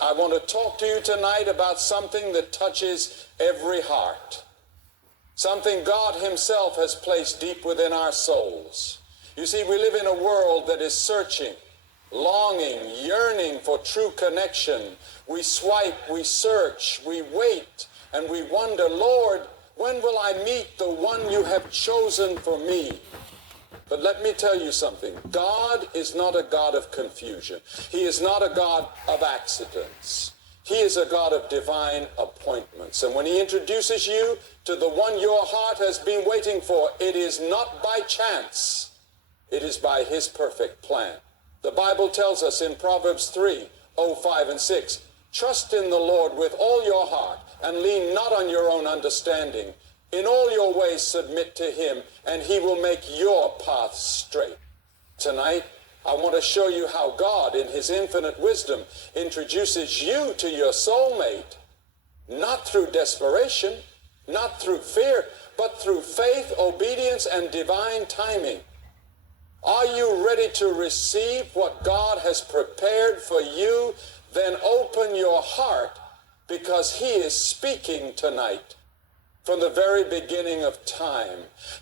I want to talk to you tonight about something that touches every heart. Something God Himself has placed deep within our souls. You see, we live in a world that is searching, longing, yearning for true connection. We swipe, we search, we wait, and we wonder, Lord, when will I meet the one you have chosen for me? But let me tell you something. God is not a God of confusion. He is not a God of accidents. He is a God of divine appointments. And when He introduces you to the one your heart has been waiting for, it is not by chance. It is by His perfect plan. The Bible tells us in Proverbs 3:5 and 6, trust in the Lord with all your heart and lean not on your own understanding. In all your ways submit to Him, and He will make your path straight. Tonight, I want to show you how God, in His infinite wisdom, introduces you to your soulmate, not through desperation, not through fear, but through faith, obedience, and divine timing. Are you ready to receive what God has prepared for you? Then open your heart, because He is speaking tonight. From the very beginning of time,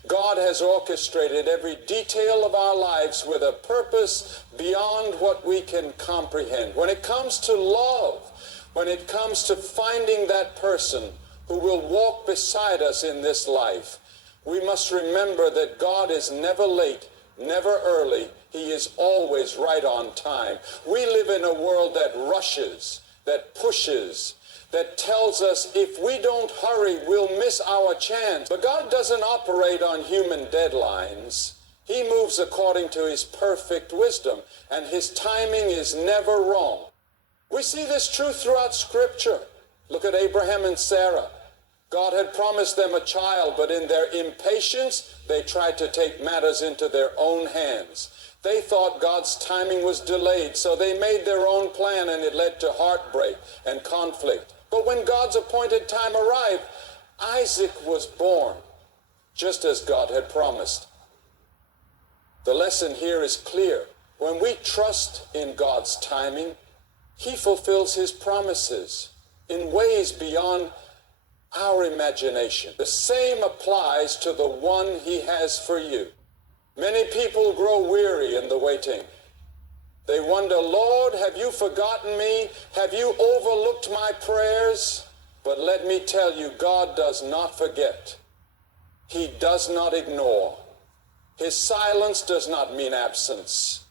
God has orchestrated every detail of our lives with a purpose beyond what we can comprehend. When it comes to love, when it comes to finding that person who will walk beside us in this life, we must remember that God is never late, never early. He is always right on time. We live in a world that rushes, that pushes, that tells us if we don't hurry, we'll miss our chance. But God doesn't operate on human deadlines. He moves according to His perfect wisdom, and His timing is never wrong. We see this truth throughout Scripture. Look at Abraham and Sarah. God had promised them a child, but in their impatience, they tried to take matters into their own hands. They thought God's timing was delayed, so they made their own plan, and it led to heartbreak and conflict. But when God's appointed time arrived, Isaac was born, just as God had promised. The lesson here is clear. When we trust in God's timing, He fulfills His promises in ways beyond our imagination. The same applies to the one He has for you. Many people grow weary in the waiting. They wonder, Lord, have you forgotten me? Have you overlooked my prayers? But let me tell you, God does not forget. He does not ignore. His silence does not mean absence.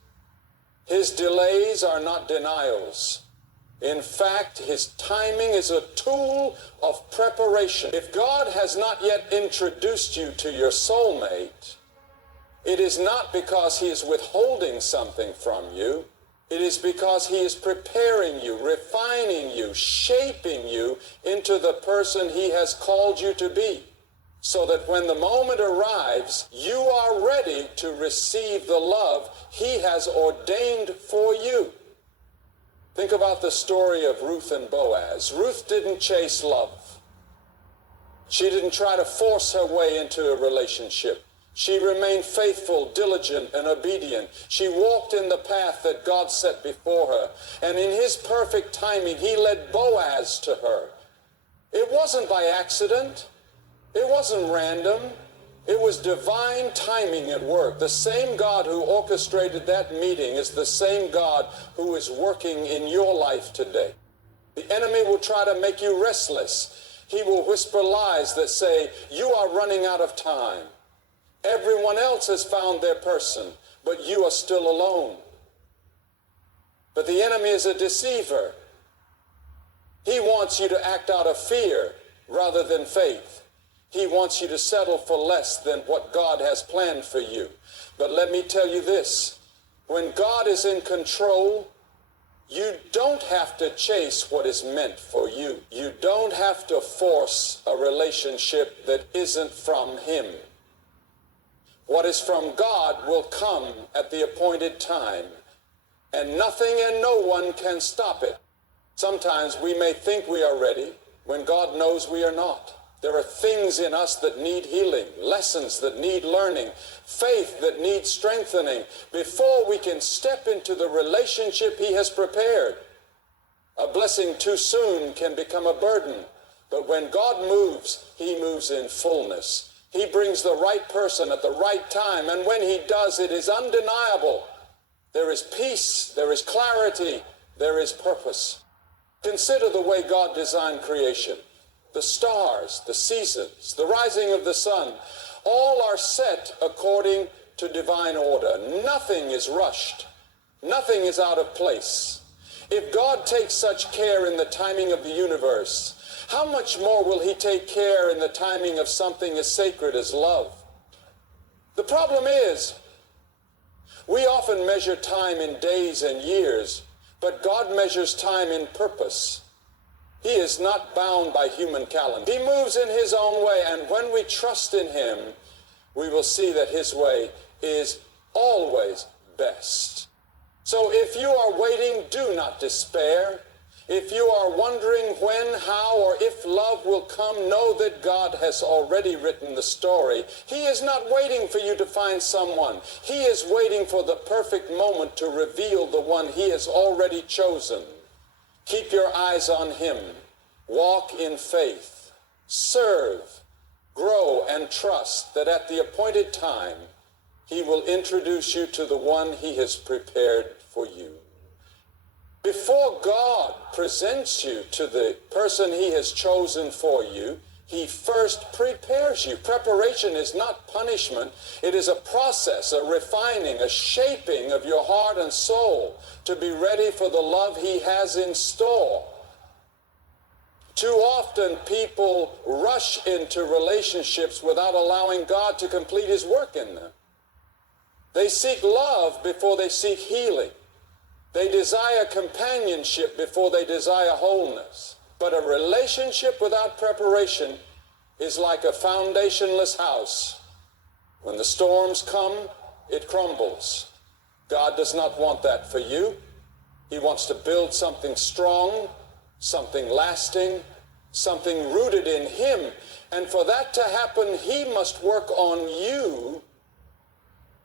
His delays are not denials. In fact, His timing is a tool of preparation. If God has not yet introduced you to your soulmate, it is not because He is withholding something from you. It is because He is preparing you, refining you, shaping you into the person He has called you to be, so that when the moment arrives, you are ready to receive the love He has ordained for you. Think about the story of Ruth and Boaz. Ruth didn't chase love. She didn't try to force her way into a relationship. She remained faithful, diligent, and obedient. She walked in the path that God set before her. And in His perfect timing, He led Boaz to her. It wasn't by accident. It wasn't random. It was divine timing at work. The same God who orchestrated that meeting is the same God who is working in your life today. The enemy will try to make you restless. He will whisper lies that say, you are running out of time. Everyone else has found their person, but you are still alone. But the enemy is a deceiver. He wants you to act out of fear rather than faith. He wants you to settle for less than what God has planned for you. But let me tell you this, when God is in control, you don't have to chase what is meant for you. You don't have to force a relationship that isn't from Him. What is from God will come at the appointed time, and nothing and no one can stop it. Sometimes we may think we are ready when God knows we are not. There are things in us that need healing, lessons that need learning, faith that needs strengthening before we can step into the relationship He has prepared. A blessing too soon can become a burden. But when God moves, he moves in fullness. He brings the right person at the right time, and when he does, it is undeniable. There is peace, there is clarity, there is purpose. Consider the way God designed creation. The stars, the seasons, the rising of the sun, all are set according to divine order. Nothing is rushed. Nothing is out of place. If God takes such care in the timing of the universe, how much more will he take care in the timing of something as sacred as love? The problem is, we often measure time in days and years, but God measures time in purpose. He is not bound by human calendar. He moves in his own way, and when we trust in him, we will see that his way is always best. So if you are waiting, do not despair. If you are wondering when, how, or if love will come, know that God has already written the story. He is not waiting for you to find someone. He is waiting for the perfect moment to reveal the one he has already chosen. Keep your eyes on him. Walk in faith. Serve, grow, and trust that at the appointed time, he will introduce you to the one he has prepared for you. Before God presents you to the person he has chosen for you, he first prepares you. Preparation is not punishment. It is a process, a refining, a shaping of your heart and soul to be ready for the love he has in store. Too often people rush into relationships without allowing God to complete his work in them. They seek love before they seek healing. They desire companionship before they desire wholeness. But a relationship without preparation is like a foundationless house. When the storms come, it crumbles. God does not want that for you. He wants to build something strong, something lasting, something rooted in him. And for that to happen, he must work on you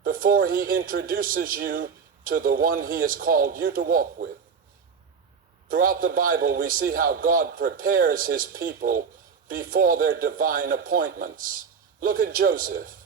before he introduces you to the one he has called you to walk with. Throughout the Bible, we see how God prepares his people before their divine appointments. Look at Joseph.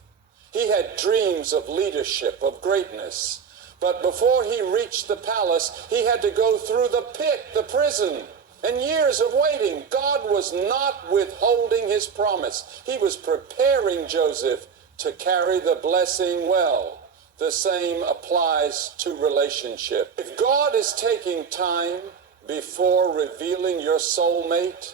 He had dreams of leadership, of greatness. But before he reached the palace, he had to go through the pit, the prison, and years of waiting. God was not withholding his promise. He was preparing Joseph to carry the blessing well. The same applies to relationship. If God is taking time before revealing your soulmate,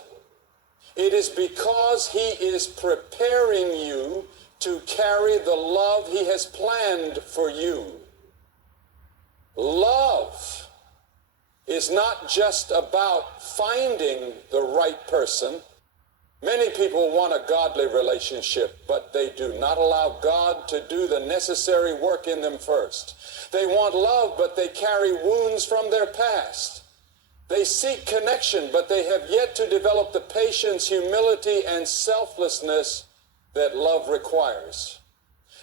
it is because he is preparing you to carry the love he has planned for you. Love is not just about finding the right person. Many people want a godly relationship, but they do not allow God to do the necessary work in them first. They want love, but they carry wounds from their past. They seek connection, but they have yet to develop the patience, humility, and selflessness that love requires.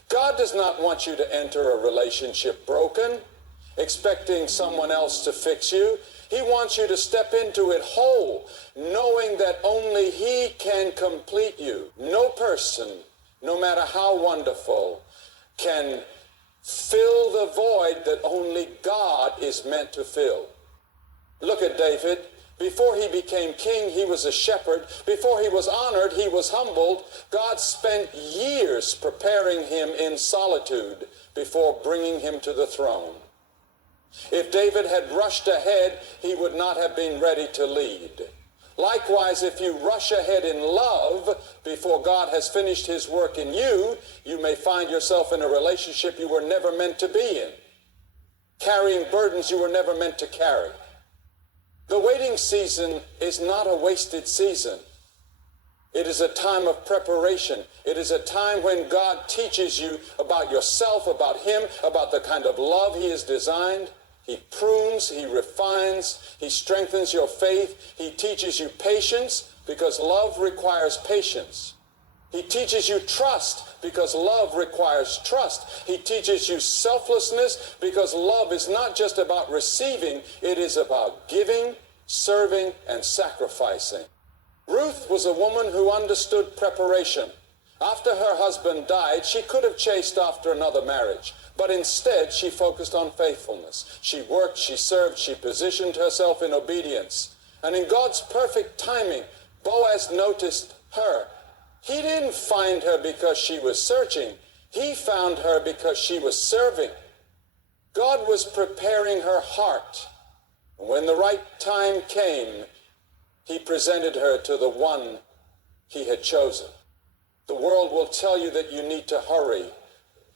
God does not want you to enter a relationship broken, expecting someone else to fix you. He wants you to step into it whole, knowing that only he can complete you. No person, no matter how wonderful, can fill the void that only God is meant to fill. Look at David. Before he became king, he was a shepherd. Before he was honored, he was humbled. God spent years preparing him in solitude before bringing him to the throne. If David had rushed ahead, he would not have been ready to lead. Likewise, if you rush ahead in love before God has finished his work in you, you may find yourself in a relationship you were never meant to be in, carrying burdens you were never meant to carry. The waiting season is not a wasted season. It is a time of preparation. It is a time when God teaches you about yourself, about him, about the kind of love he has designed. He prunes, he refines, he strengthens your faith. He teaches you patience because love requires patience. He teaches you trust because love requires trust. He teaches you selflessness because love is not just about receiving, it is about giving, serving and sacrificing. Ruth was a woman who understood preparation. After her husband died, she could have chased after another marriage, but instead she focused on faithfulness. She worked, she served, she positioned herself in obedience. And in God's perfect timing, Boaz noticed her. He didn't find her because she was searching. He found her because she was serving. God was preparing her heart. And when the right time came, he presented her to the one he had chosen. The world will tell you that you need to hurry,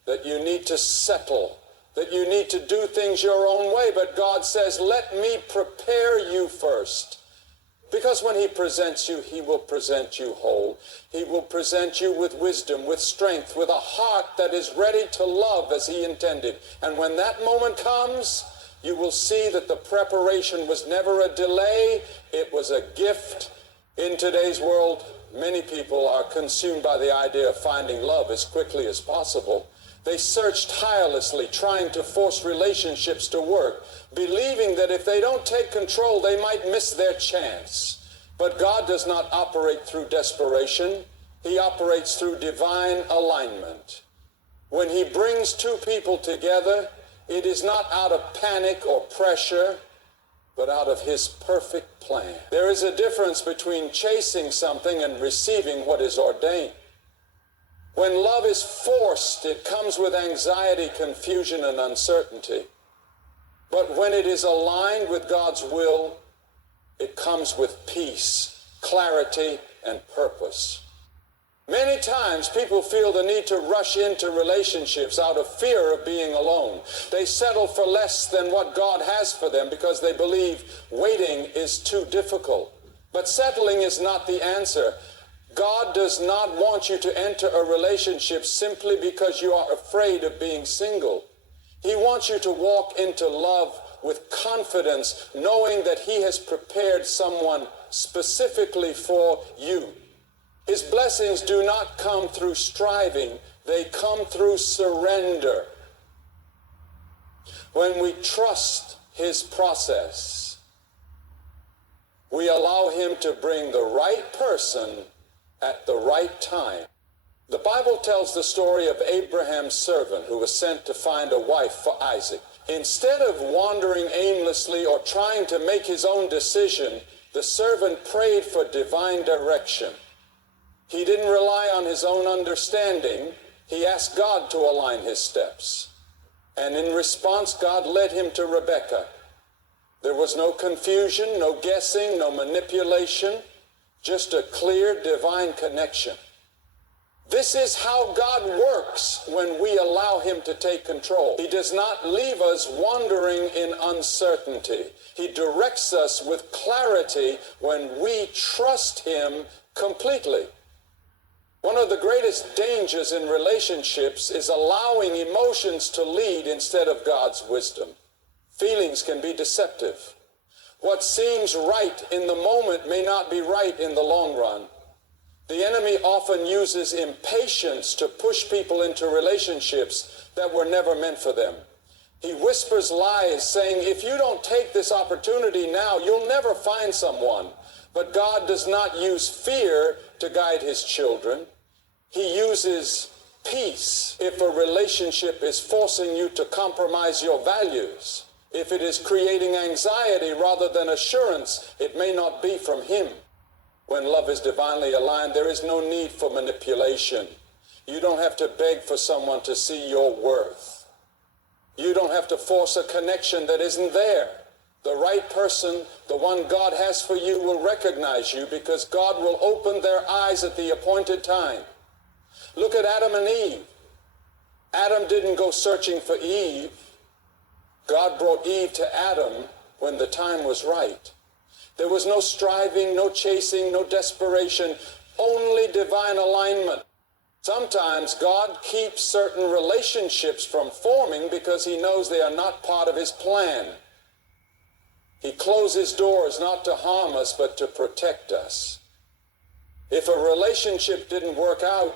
that you need to settle, that you need to do things your own way. But God says, let me prepare you first. Because when he presents you, he will present you whole. He will present you with wisdom, with strength, with a heart that is ready to love as he intended. And when that moment comes, you will see that the preparation was never a delay. It was a gift. In today's world, many people are consumed by the idea of finding love as quickly as possible. They search tirelessly, trying to force relationships to work, believing that if they don't take control, they might miss their chance. But God does not operate through desperation. He operates through divine alignment. When he brings two people together, it is not out of panic or pressure, but out of his perfect plan. There is a difference between chasing something and receiving what is ordained. When love is forced, it comes with anxiety, confusion, and uncertainty. But when it is aligned with God's will, it comes with peace, clarity, and purpose. Many times people feel the need to rush into relationships out of fear of being alone. They settle for less than what God has for them because they believe waiting is too difficult. But settling is not the answer. God does not want you to enter a relationship simply because you are afraid of being single. He wants you to walk into love with confidence, knowing that he has prepared someone specifically for you. His blessings do not come through striving, they come through surrender. When we trust his process, we allow him to bring the right person at the right time. The Bible tells the story of Abraham's servant who was sent to find a wife for Isaac. Instead of wandering aimlessly or trying to make his own decision, the servant prayed for divine direction. He didn't rely on his own understanding. He asked God to align his steps. And in response, God led him to Rebekah. There was no confusion, no guessing, no manipulation, just a clear divine connection. This is how God works when we allow him to take control. He does not leave us wandering in uncertainty. He directs us with clarity when we trust him completely. One of the greatest dangers in relationships is allowing emotions to lead instead of God's wisdom. Feelings can be deceptive. What seems right in the moment may not be right in the long run. The enemy often uses impatience to push people into relationships that were never meant for them. He whispers lies, saying, if you don't take this opportunity now, you'll never find someone. But God does not use fear to guide his children. He uses peace if a relationship is forcing you to compromise your values. If it is creating anxiety rather than assurance, it may not be from him. When love is divinely aligned, there is no need for manipulation. You don't have to beg for someone to see your worth. You don't have to force a connection that isn't there. The right person, the one God has for you, will recognize you because God will open their eyes at the appointed time. Look at Adam and Eve. Adam didn't go searching for Eve. God brought Eve to Adam when the time was right. There was no striving, no chasing, no desperation, only divine alignment. Sometimes God keeps certain relationships from forming because he knows they are not part of his plan. He closes doors not to harm us, but to protect us. If a relationship didn't work out,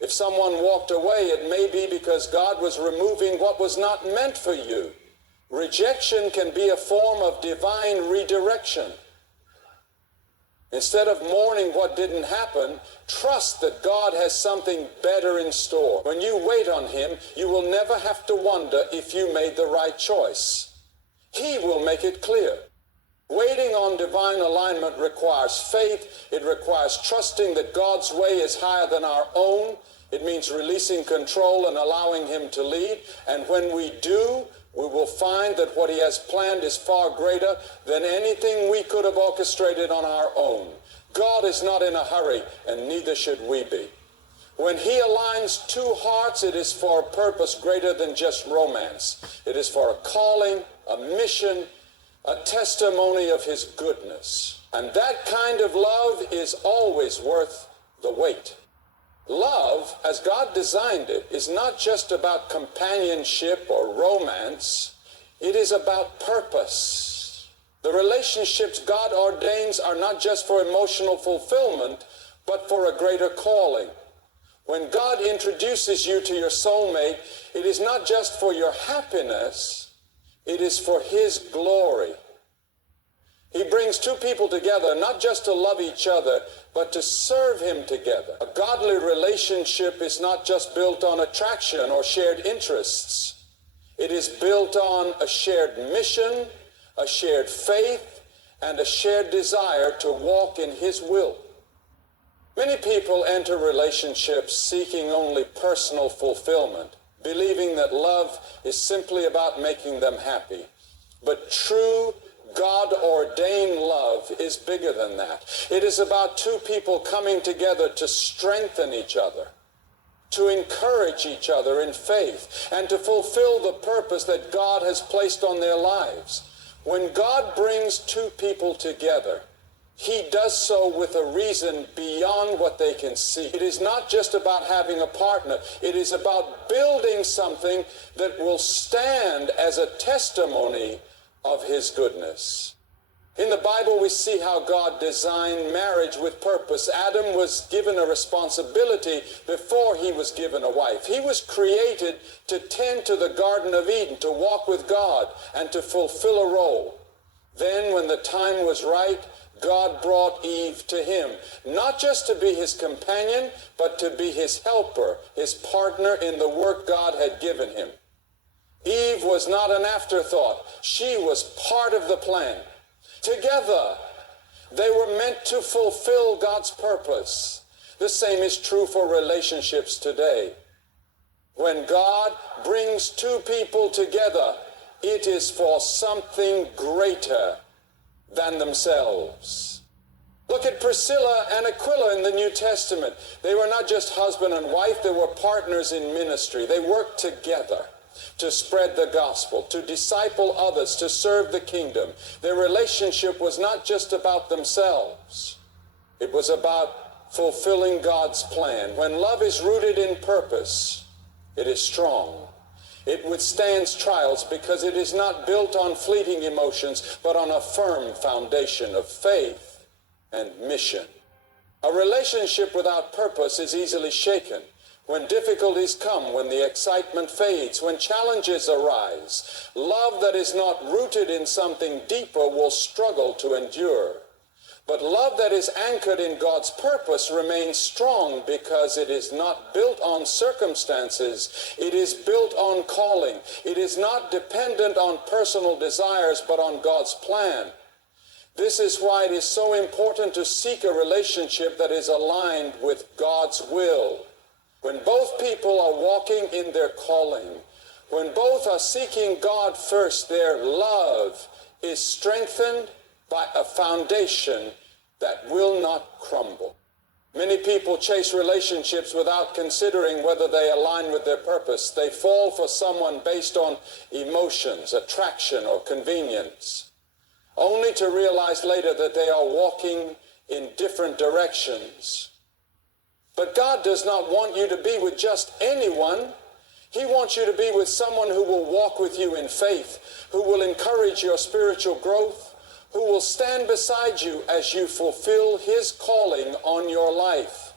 if someone walked away, it may be because God was removing what was not meant for you. Rejection can be a form of divine redirection. Instead of mourning what didn't happen, trust that God has something better in store. When you wait on Him, you will never have to wonder if you made the right choice. He will make it clear. Waiting on divine alignment requires faith. It requires trusting that God's way is higher than our own. It means releasing control and allowing Him to lead. And when we do, we will find that what He has planned is far greater than anything we could have orchestrated on our own. God is not in a hurry, and neither should we be. When He aligns two hearts, it is for a purpose greater than just romance. It is for a calling, a mission, a testimony of His goodness. And that kind of love is always worth the wait. Love, as God designed it, is not just about companionship or romance. It is about purpose. The relationships God ordains are not just for emotional fulfillment, but for a greater calling. When God introduces you to your soulmate, it is not just for your happiness, it is for His glory. He brings two people together, not just to love each other, but to serve Him together. A godly relationship is not just built on attraction or shared interests. It is built on a shared mission, a shared faith, and a shared desire to walk in His will. Many people enter relationships seeking only personal fulfillment, believing that love is simply about making them happy. But true God-ordained love is bigger than that. It is about two people coming together to strengthen each other, to encourage each other in faith, and to fulfill the purpose that God has placed on their lives. When God brings two people together, He does so with a reason beyond what they can see. It is not just about having a partner. It is about building something that will stand as a testimony of His goodness. In the Bible, we see how God designed marriage with purpose. Adam was given a responsibility before he was given a wife. He was created to tend to the Garden of Eden, to walk with God, and to fulfill a role. Then, when the time was right, God brought Eve to him, not just to be his companion, but to be his helper, his partner in the work God had given him. Eve was not an afterthought. She was part of the plan. Together, they were meant to fulfill God's purpose. The same is true for relationships today. When God brings two people together, it is for something greater than themselves. Look at Priscilla and Aquila in the New Testament. They were not just husband and wife, they were partners in ministry. They worked together to spread the gospel, to disciple others, to serve the kingdom. Their relationship was not just about themselves. It was about fulfilling God's plan. When love is rooted in purpose, it is strong. It withstands trials because it is not built on fleeting emotions, but on a firm foundation of faith and mission. A relationship without purpose is easily shaken. When difficulties come, when the excitement fades, when challenges arise, love that is not rooted in something deeper will struggle to endure. But love that is anchored in God's purpose remains strong because it is not built on circumstances. It is built on calling. It is not dependent on personal desires, but on God's plan. This is why it is so important to seek a relationship that is aligned with God's will. When both people are walking in their calling, when both are seeking God first, their love is strengthened by a foundation that will not crumble. Many people chase relationships without considering whether they align with their purpose. They fall for someone based on emotions, attraction, or convenience, only to realize later that they are walking in different directions. But God does not want you to be with just anyone. He wants you to be with someone who will walk with you in faith, who will encourage your spiritual growth, who will stand beside you as you fulfill His calling on your life.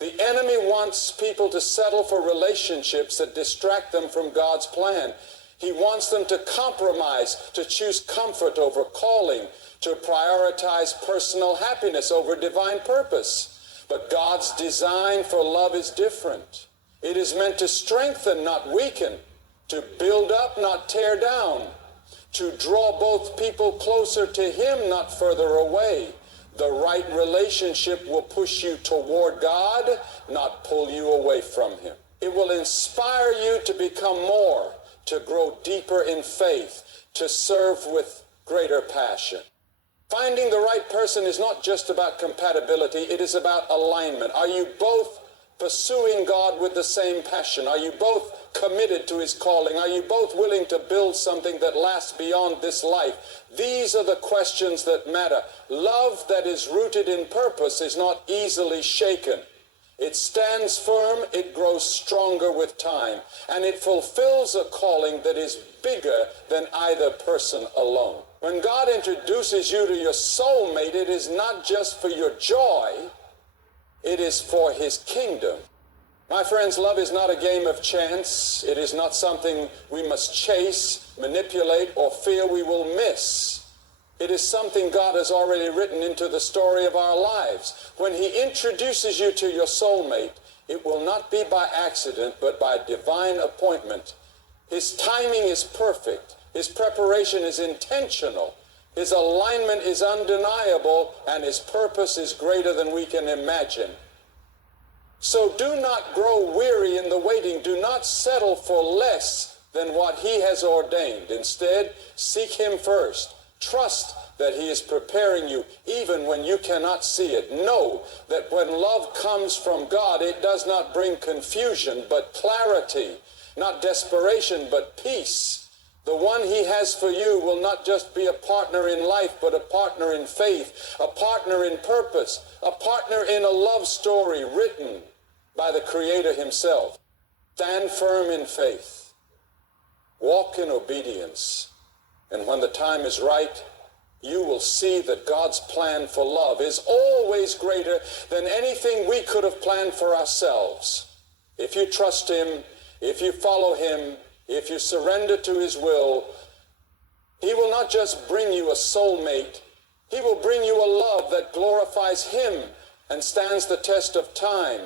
The enemy wants people to settle for relationships that distract them from God's plan. He wants them to compromise, to choose comfort over calling, to prioritize personal happiness over divine purpose. But God's design for love is different. It is meant to strengthen, not weaken, to build up, not tear down, to draw both people closer to Him, not further away. The right relationship will push you toward God, not pull you away from Him. It will inspire you to become more, to grow deeper in faith, to serve with greater passion. Finding the right person is not just about compatibility, it is about alignment. Are you both pursuing God with the same passion? Are you both committed to His calling? Are you both willing to build something that lasts beyond this life? These are the questions that matter. Love that is rooted in purpose is not easily shaken. It stands firm, it grows stronger with time, and it fulfills a calling that is bigger than either person alone. When God introduces you to your soulmate, it is not just for your joy, it is for His kingdom. My friends, love is not a game of chance. It is not something we must chase, manipulate, or fear we will miss. It is something God has already written into the story of our lives. When He introduces you to your soulmate, it will not be by accident, but by divine appointment. His timing is perfect. His preparation is intentional. His alignment is undeniable, and His purpose is greater than we can imagine. So do not grow weary in the waiting. Do not settle for less than what He has ordained. Instead, seek Him first. Trust that He is preparing you even when you cannot see it. Know that when love comes from God, it does not bring confusion, but clarity. Not desperation, but peace. The one He has for you will not just be a partner in life, but a partner in faith, a partner in purpose, a partner in a love story written by the Creator Himself. Stand firm in faith. Walk in obedience. And when the time is right, you will see that God's plan for love is always greater than anything we could have planned for ourselves. If you trust Him, if you follow Him, if you surrender to His will, He will not just bring you a soulmate, He will bring you a love that glorifies Him and stands the test of time.